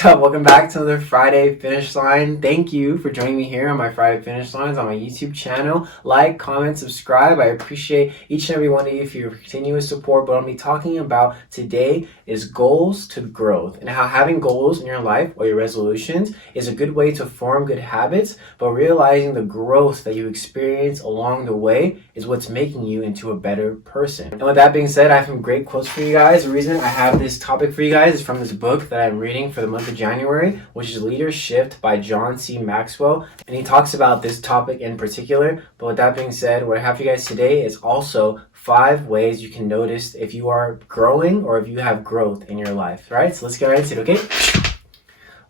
What's up? Welcome back to another Friday Finish Line. Thank you for joining me here on my Friday Finish Lines on my YouTube channel. Like, comment, subscribe. I appreciate each and every one of you for your continuous support. But what I'll be talking about today is goals to growth and how having goals in your life or your resolutions is a good way to form good habits, but realizing the growth that you experience along the way is what's making you into a better person. And with that being said, I have some great quotes for you guys. The reason I have this topic for you guys is from this book that I'm reading for the month of January, which is Leadership by John C. Maxwell. And he talks about this topic in particular. But with that being said, what I have for you guys today is also 5 ways you can notice if you are growing or if you have growth in your life. All right, so let's get right into it, okay?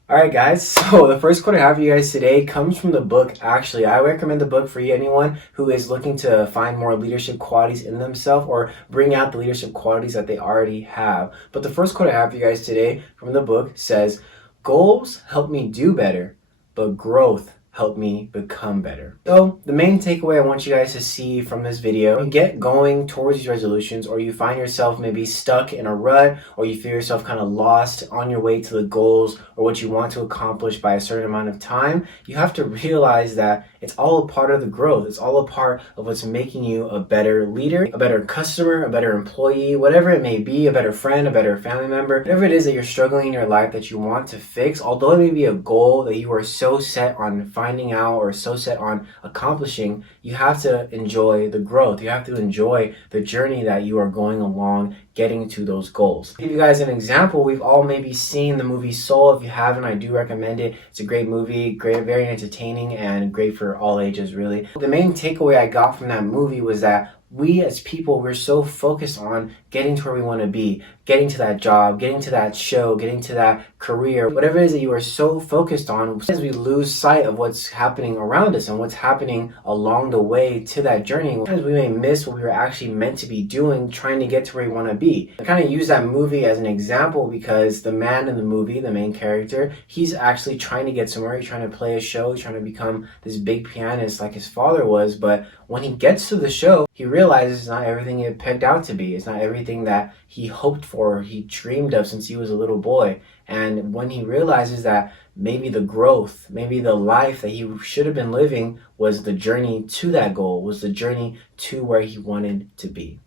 All right, guys, so the first quote I have for you guys today comes from the book. Actually, I recommend the book for anyone who is looking to find more leadership qualities in themselves or bring out the leadership qualities that they already have. But the first quote I have for you guys today from the book says, "Goals help me do better, but growth help me become better." So the main takeaway I want you guys to see from this video, you get going towards these resolutions or you find yourself maybe stuck in a rut or you feel yourself kind of lost on your way to the goals or what you want to accomplish by a certain amount of time, you have to realize that it's all a part of the growth. It's all a part of what's making you a better leader, a better customer, a better employee, whatever it may be, a better friend, a better family member, whatever it is that you're struggling in your life that you want to fix, although it may be a goal that you are so set on finding out or so set on accomplishing, you have to enjoy the growth. You have to enjoy the journey that you are going along getting to those goals. To give you guys an example, we've all maybe seen the movie Soul. If you haven't, I do recommend it. It's a great movie, great, very entertaining, and great for all ages, really. The main takeaway I got from that movie was that we as people, we're so focused on getting to where we want to be, getting to that job, getting to that show, getting to that career, whatever it is that you are so focused on, as we lose sight of what's happening around us and what's happening along the way to that journey. Sometimes we may miss what we were actually meant to be doing, trying to get to where we want to be. I kind of use that movie as an example because the man in the movie, the main character, he's actually trying to get somewhere. He's trying to play a show, he's trying to become this big pianist like his father was, but when he gets to the show, he realizes it's not everything it pegged out to be. It's not everything that he hoped for, he dreamed of since he was a little boy. And when he realizes that maybe the growth, maybe the life that he should have been living was the journey to that goal, was the journey to where he wanted to be.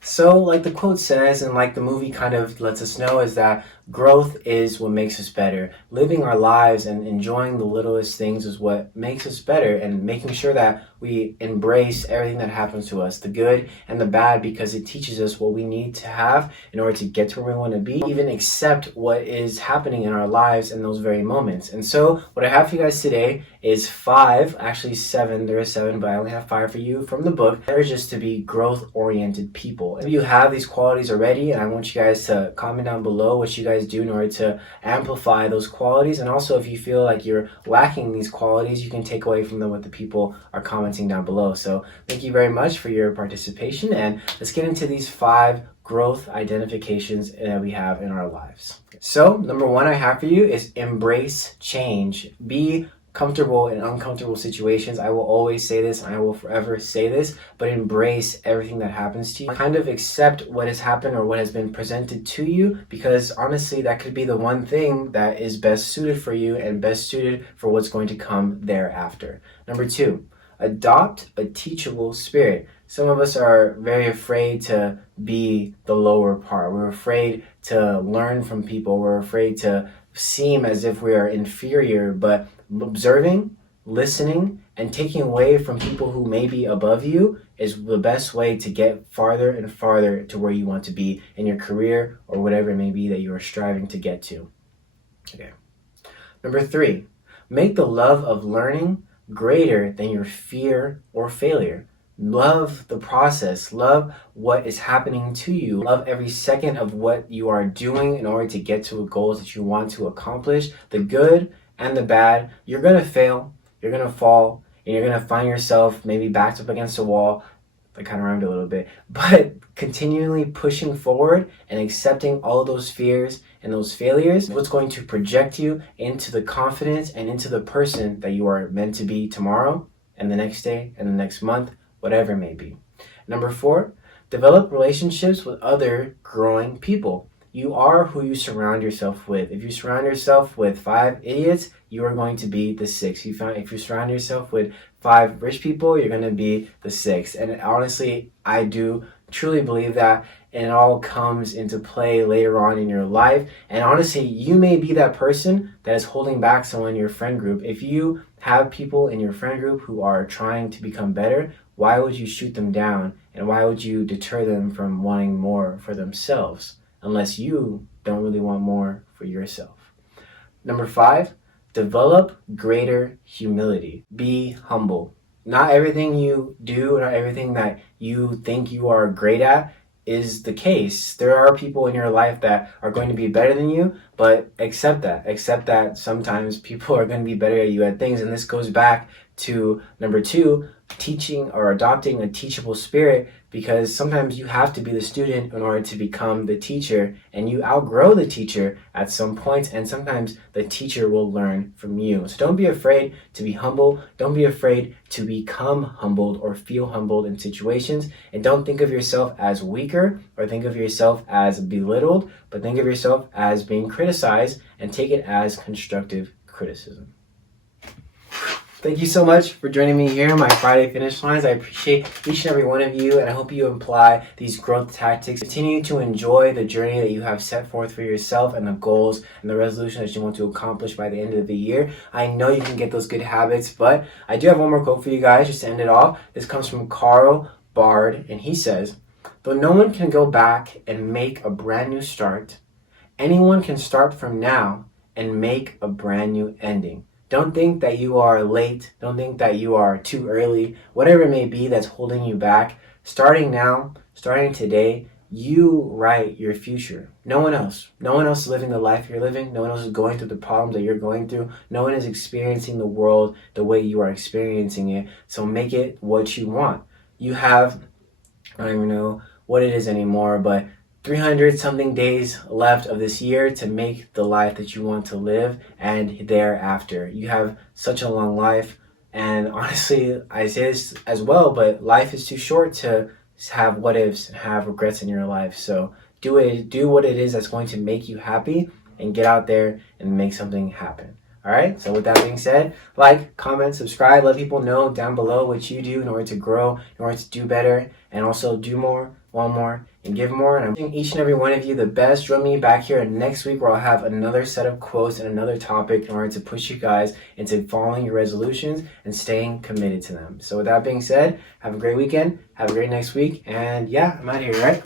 So like the quote says, and like the movie kind of lets us know, is that growth is what makes us better. Living our lives and enjoying the littlest things is what makes us better, and making sure that we embrace everything that happens to us, the good and the bad, because it teaches us what we need to have in order to get to where we want to be, even accept what is happening in our lives in those very moments. And so what I have for you guys today is 5, actually 7, there is 7, but I only have 5 for you from the book. They're just to be growth-oriented people. If you have these qualities already, and I want you guys to comment down below what you guys do in order to amplify those qualities. And also, if you feel like you're lacking these qualities, you can take away from them what the people are commenting down below. So thank you very much for your participation, and let's get into these 5 growth identifications that we have in our lives. So number 1 I have for you is embrace change. Be comfortable in uncomfortable situations. I will always say this, and I will forever say this, but embrace everything that happens to you. Kind of accept what has happened or what has been presented to you, because honestly, that could be the one thing that is best suited for you and best suited for what's going to come thereafter. Number 2, adopt a teachable spirit. Some of us are very afraid to be the lower part. We're afraid to learn from people. We're afraid to seem as if we are inferior, but observing, listening, and taking away from people who may be above you is the best way to get farther and farther to where you want to be in your career or whatever it may be that you are striving to get to. Okay. Number 3, make the love of learning greater than your fear or failure. Love the process. Love what is happening to you. Love every second of what you are doing in order to get to a goals that you want to accomplish. The good and the bad. You're going to fail. You're going to fall. And you're going to find yourself maybe backed up against a wall. I kind of rhymed a little bit. But continually pushing forward and accepting all of those fears and those failures is what's going to project you into the confidence and into the person that you are meant to be tomorrow and the next day and the next month, whatever it may be. Number 4, develop relationships with other growing people. You are who you surround yourself with. If you surround yourself with 5 idiots, you are going to be the 6. If you surround yourself with 5 rich people, you're going to be the 6. And honestly, I do truly believe that, and it all comes into play later on in your life. And honestly, you may be that person that is holding back someone in your friend group. If you have people in your friend group who are trying to become better, why would you shoot them down? And why would you deter them from wanting more for themselves, unless you don't really want more for yourself? Number 5, develop greater humility. Be humble. Not everything you do, not everything that you think you are great at is the case. There are people in your life that are going to be better than you, but accept that. Accept that sometimes people are going to be better at you at things. And this goes back to number 2, teaching or adopting a teachable spirit, because sometimes you have to be the student in order to become the teacher, and you outgrow the teacher at some point, and sometimes the teacher will learn from you. So don't be afraid to be humble. Don't be afraid to become humbled or feel humbled in situations, and don't think of yourself as weaker or think of yourself as belittled, but think of yourself as being criticized and take it as constructive criticism. Thank you so much for joining me here on my Friday Finish Lines. I appreciate each and every one of you, and I hope you apply these growth tactics. Continue to enjoy the journey that you have set forth for yourself and the goals and the resolution that you want to accomplish by the end of the year. I know you can get those good habits, but I do have one more quote for you guys just to end it off. This comes from Carl Bard, and he says, "Though no one can go back and make a brand new start, anyone can start from now and make a brand new ending." Don't think that you are late. Don't think that you are too early. Whatever it may be that's holding you back, starting now, starting today, you write your future. No one else. No one else is living the life you're living. No one else is going through the problems that you're going through. No one is experiencing the world the way you are experiencing it. So make it what you want. You have, I don't even know what it is anymore, but 300 something days left of this year to make the life that you want to live and thereafter. You have such a long life, and honestly, I say this as well, but life is too short to have what ifs and have regrets in your life. So do what it is that's going to make you happy, and get out there and make something happen. All right, so with that being said, like, comment, subscribe, let people know down below what you do in order to grow, in order to do better, and also do more, want more, and give more. And I'm wishing each and every one of you the best. Join me back here next week where I'll have another set of quotes and another topic in order to push you guys into following your resolutions and staying committed to them. So with that being said, have a great weekend, have a great next week, and yeah, I'm out of here, right?